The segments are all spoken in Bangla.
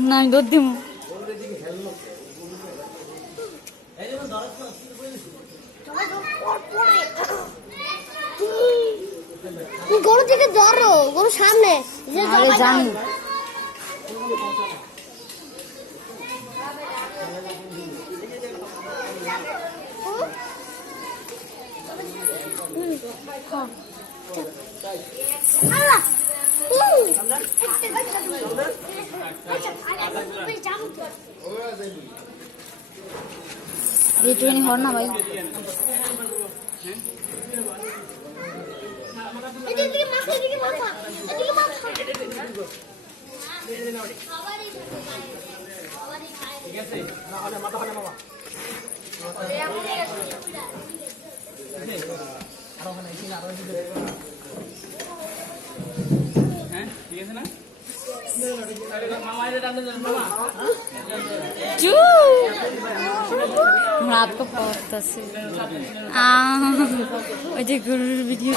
না আমি দুধ দিব গরু থেকে ধরো, গরু সামনে জানি এইটুখানি হর না ভাই आपको पड़ता है गुरु वीडियो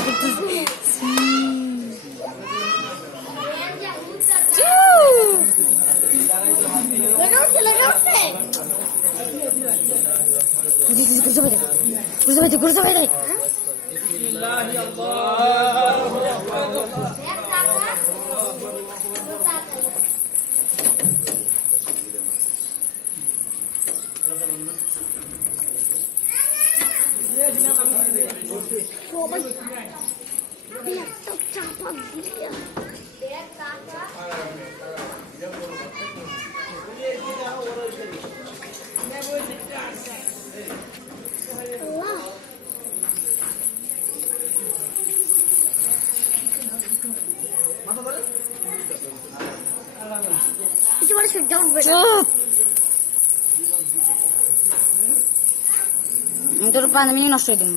তোর পানি নষ্ট করে দিন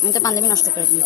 আমি তো পানি নষ্ট করে দিন